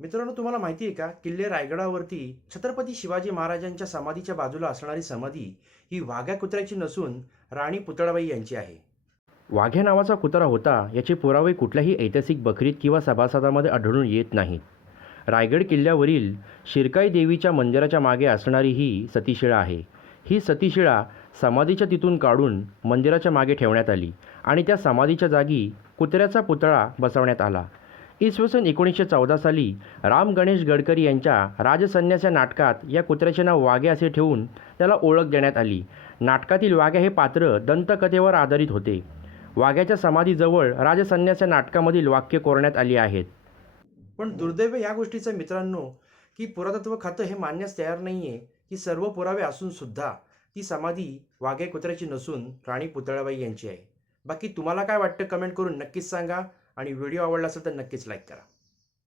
मित्रांनो तुम्हाला माहिती आहे का? किल्ले रायगडावरती छत्रपती शिवाजी महाराजांच्या समाधीच्या बाजूला असणारी समाधी ही वाघ्या कुत्र्याची नसून राणी पुतळाबाई यांची आहे. वाघ्या नावाचा कुत्रा होता याचे पुरावे कुठल्याही ऐतिहासिक बकरीत किंवा सभासदामध्ये आढळून येत नाहीत रायगड किल्ल्यावरील शिरकाई देवीच्या मंदिराच्या मागे असणारी ही सतीशिळा आहे. ही सतीशिळा समाधीच्या तिथून काढून मंदिराच्या मागे ठेवण्यात आली आणि त्या समाधीच्या जागी कुत्र्याचा पुतळा बसवण्यात आला. इसवी सन एकोणीसशे चौदा साली राम गणेश गडकरी यांच्या राजसन्यास या नाटकात या कुत्र्याचे नाव वाघे असे ठेवून त्याला ओळख देण्यात आली. नाटकातील वाघ्या हे पात्र दंतकथेवर आधारित होते. वाघ्याच्या समाधीजवळ राजसन्यास या नाटकामधील वाक्य कोरण्यात आली आहेत. पण दुर्दैव या गोष्टीचं मित्रांनो की पुरातत्व खातं हे मानण्यास तयार नाही आहे की सर्व पुरावे असूनसुद्धा ती समाधी वाघ्या कुत्र्याची नसून राणी पुतळाबाई यांची आहे. बाकी तुम्हाला काय वाटतं कमेंट करून नक्कीच सांगा. आणि व्हिडिओ आवडला असेल तर नक्कीच लाईक करा.